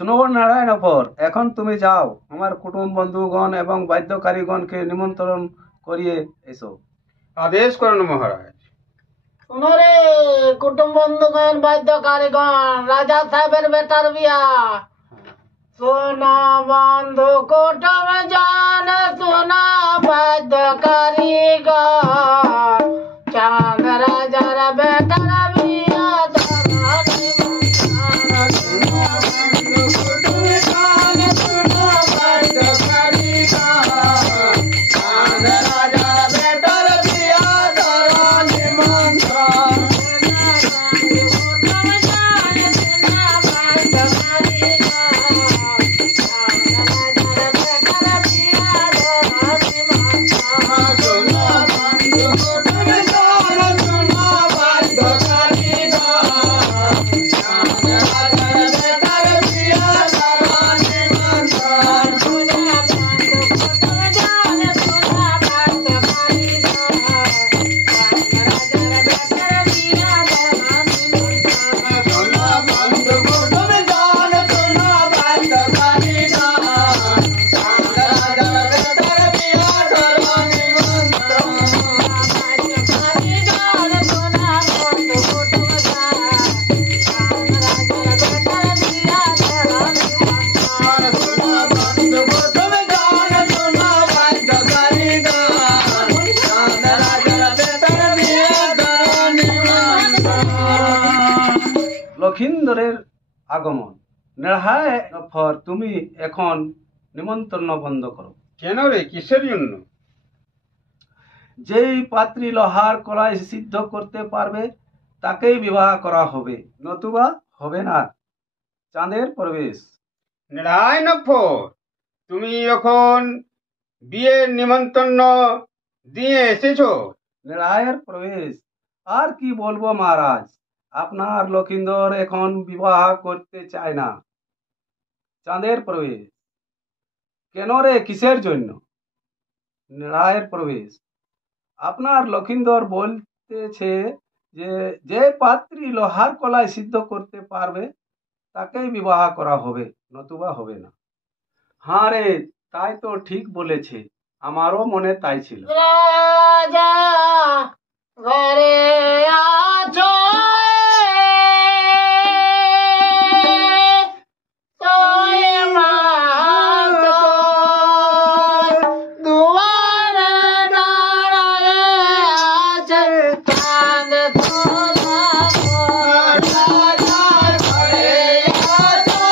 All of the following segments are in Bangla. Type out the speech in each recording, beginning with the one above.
শুনো নারায়ণপর, এখন তুমি যাও, আমার কুটুম বন্ধুগণ এবং বাদ্যকারীগণকে নিমন্ত্রণ করিয়ে এসো। আদেশ করুন মহারাজ। শুনো রে কুটুম বন্ধুগণ বাদ্য কারিগণ, রাজা সাহেবের বেটার বিয়া। সোনা বন্ধু কুটুম জান, সোনা বাদ্য কারিগণ, চাঁদ রাজার বেটার বিয়া লক্ষিন্দরের আগমন। নেড়ায়নফর, তুমি এখন নিমন্ত্রণ বন্ধ করো। কেন রে, কিসের জন্য? যেই পাত্রী লোহার কড়াই সিদ্ধ করতে পারবে তাকেই বিবাহ করা হবে, নতুবা হবে না। চাঁদের প্রবেশ। নারায়ণফর, তুমি এখন বিয়ের নিমন্ত্রণ দিয়ে এসেছো? নেড়ায়ের প্রবেশ। আর কি বলবো মহারাজ, আপনার লক্ষিন্দর এখন বিবাহ করতে চায় না। চাঁদের প্রবেশ। কেন রে, কিসের জন্য? নেড়ায়ের প্রবেশ। আপনার লক্ষিন্দর বলতেছে যে যে পাত্রী লোহার কলাই সিদ্ধ করতে পারবে তাকেই বিবাহ করা হবে, নতুবা হবে না। হ্যাঁ রে, তাই তো ঠিক বলেছে, আমারও মনে তাই ছিল। রাজা ঘরে আছো, দুয়ারে দাঁড়ায়ে আছে চাঁদ সোনা রাজা ঘরে আছো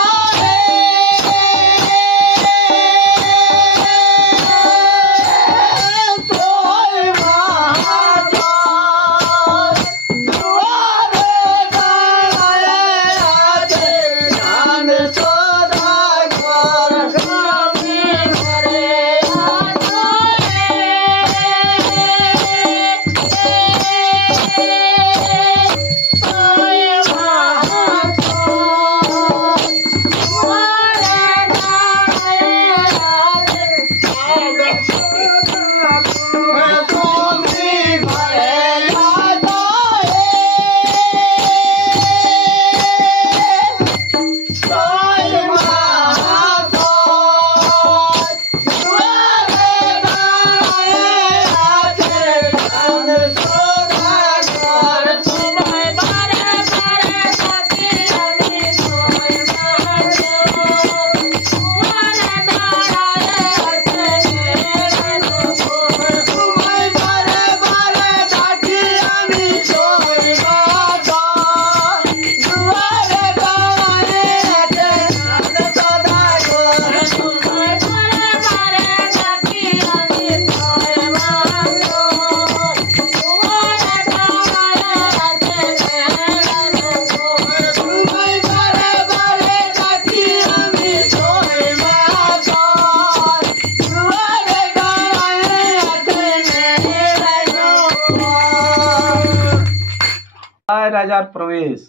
রাজার প্রবেশ।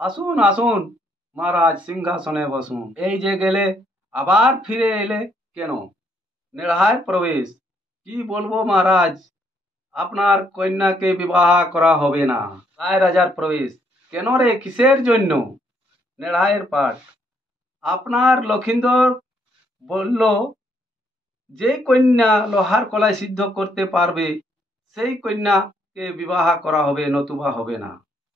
আসুন আসুন মহারাজ, সিংহাসনে বসুন। এই যে গেলে, আবার ফিরে এলে কেন? নেড়ায় প্রবেশ। কি বলবো মহারাজ, আপনার কন্যাকে বিবাহ করা হবে না। রায় রাজার প্রবেশ। কেন রে, কিসের জন্য? নেড়ায়ের পাঠ। আপনার লক্ষিন্দর বলল, যে কন্যা লোহার কলাই সিদ্ধ করতে পারবে সেই কন্যাকে বিবাহ করা হবে, নতুবা হবে না।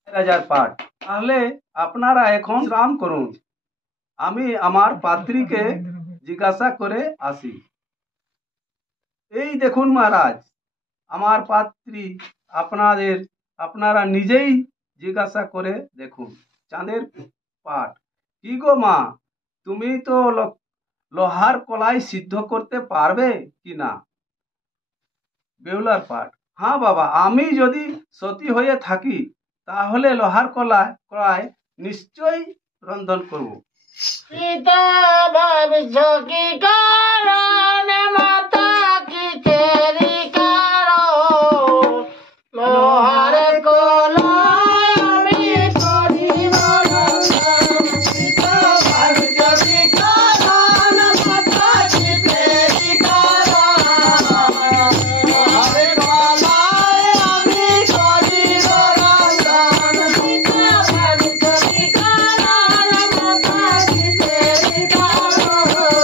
রাজার পাঠ। তাহলে আপনারা এখন বিশ্রাম করুন, আমি আমার পাত্রীকে জিজ্ঞাসা করে আসি। এই দেখুন মহারাজ, আমার পাত্রী। আপনারা নিজেই জিজ্ঞাসা করে দেখুন। চাঁদের পাঠ। কি গো মা, তুমি তো লোহার কলাই সিদ্ধ করতে পারবে কি না? বেহুলার পাঠ। হ্যাঁ বাবা, আমি যদি সতী হয়ে থাকি তাহলে লোহার কলাই নিশ্চয়ই রন্ধন করব। পিতা ভাবিছ কি কারণ, মাতা কি তেরি কারণ, লোহার কলাই আমি করিব রন্ধন। পিতা ভাবিছ কি কারণ, মাতা কি তেরি কারণ, লোহার কলাই আমি করিব রন্ধন। পিতা ভাবিছ কি কারণ, মাতা কি তেরি কারণ, লোহার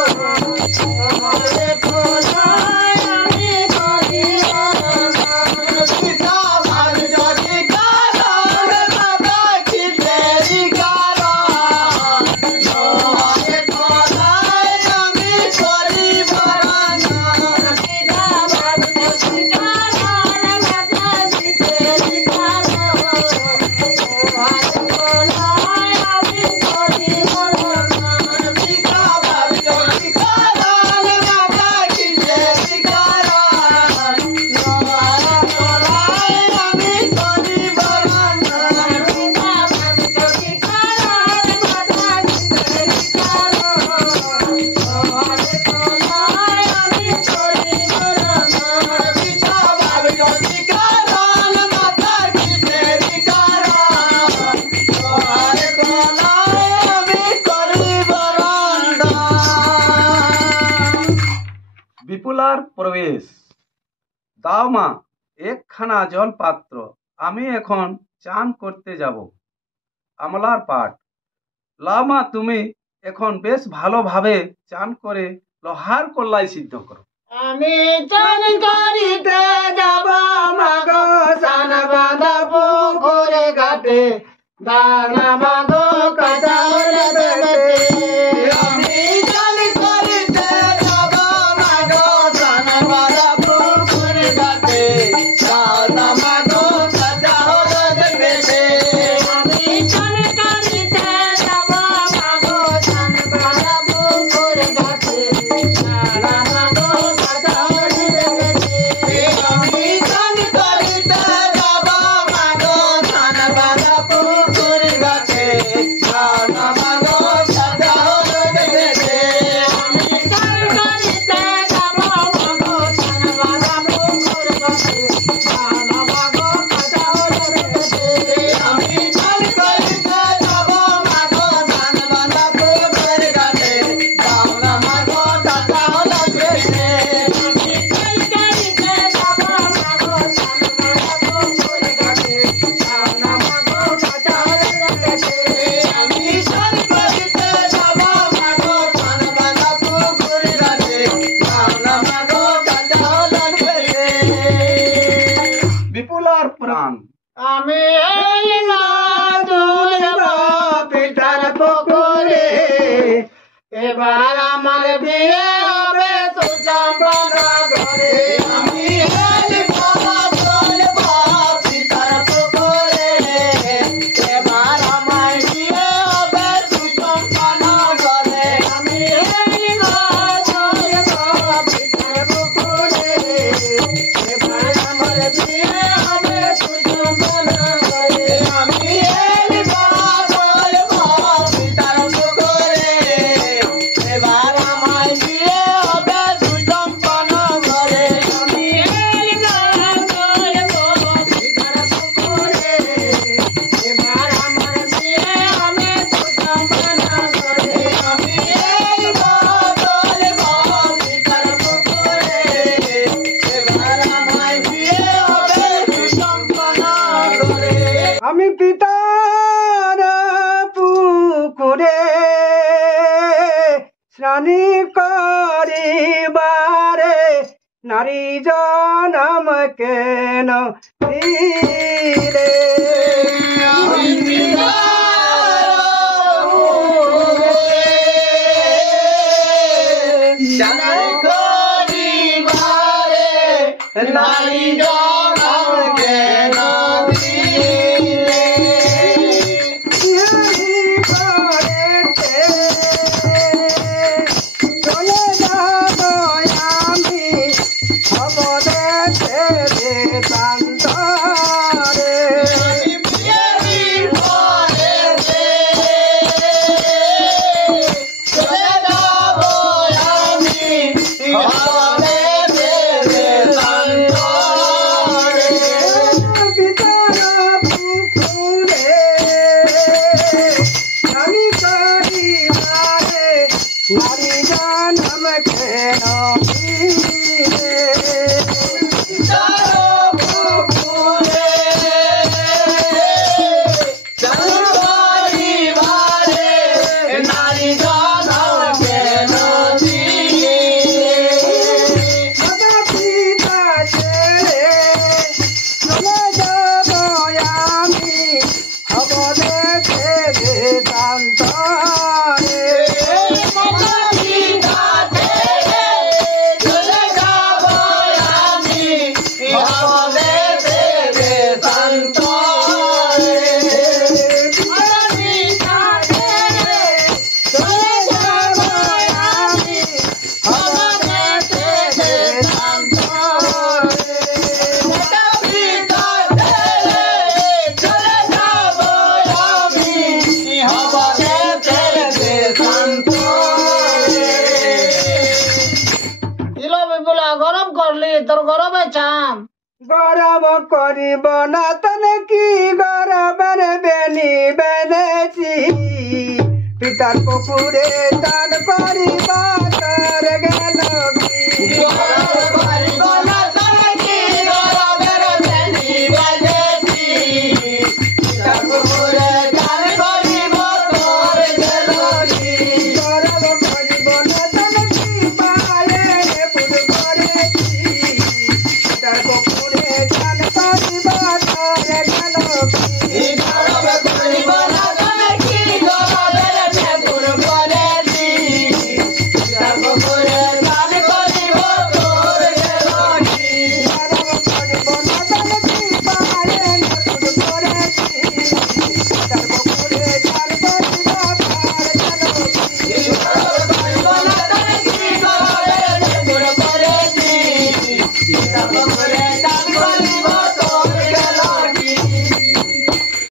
কলাই আমি করিব রন্ধন। পিতা ভাবিছ কি কারণ, মাতা কি তেরি কারণ, লোহার কলাই আমি করিব রন্ধন। পিতা ভাবিছ কি কারণ, মাতা কি তেরি কারণ, লোহার কলাই আমি করিব রন্ধন। পিতা ভাবিছ কি কারণ, মাতা কি তেরি কারণ, লোহার কলাই আমি করিব রন্ধন। পিতা ভাবিছ কি কারণ, মাতা কি তেরি কারণ, লোহার কলাই আমি করিব রন্ধন। পিতা ভাবিছ কি কারণ, মাতা কি তেরি কারণ, লোহার কলাই আমি করিব রন্ধন। বিপুলার প্রবেশ। দাও মা একখানা জল পাত্র, আমি এখন চান করতে যাব। আমলার পাঠ। লাও মা, তুমি এখন বেশ ভালোভাবে চান করে লোহার কলাই সিদ্ধ করো। আমি চান করিতে যাব মাগো, চান বাঁধা পুকুরে ঘাটে, দানা মাগো কাঁচা হলে বেড়াতে। আমি চান করিতে যাব মাগো, চান বাঁধা পুকুরে ঘাটে, দানা মাগো কাঁচা হলে বেড়াতে। আমি চান করিতে যাব মাগো, চান বাঁধা পুকুরে ঘাটে, দানা মাগো কাঁচা হলে বেড়াতে। আমি চান করিতে যাব মাগো, চান বাঁধা পুকুরে ঘাটে, দানা মাগো কাঁচা হলে বেড়াতে। আমি চান করিতে যাব মাগো, চান বাঁধা পুকুরে ঘাটে, দানা মাগো কাঁচা হলে বেড়াতে। আমি চান করিতে যাব মাগো, চান বাঁধা পুকুরে ঘাটে, দানা মাগো কাঁচা হলে বেড়াতে। আমি চান করিতে যাব মাগো, চান বাঁধা পুকুরে ঘাটে, দানা মাগো কাঁচা হলে বেড়াতে। আমি চান করিতে যাব মাগো, চান বাঁধা পুকুরে ঘাটে, দানা মাগো কাঁচা হলে বেড়াতে। বিপুলার প্রাণ। আমি এই দুধ পিতার পুকুরে, এবার আমার বিয়ে হবে সুচম্পন ঘরে। আমি এই পিতার পুকুরে, এবার আমার বিয়ে হবে সুচম্পন ঘরে। আমি এই পিতার পুকুরে, এবার আমার বিয়ে হবে সুচম্পন ঘরে। আমি এই পিতার পুকুরে, এবার আমার বিয়ে স্নানি করিবারে নারী জনম কেন দিলে নারী জনম কেন দিলে চলে যাব আমি ভবদেশে দেশান্তরে নারী জনম কেন দিলে মাতা পিতা ছেড়ে চলে যাব আমি ভবদেশে দেশান্তরে গরম করলি তোর গরমে চাম গরব করিব না তনে কি গরবের বেনি বেনেছি পিতার পুকুরে চান করিব তার গেল কি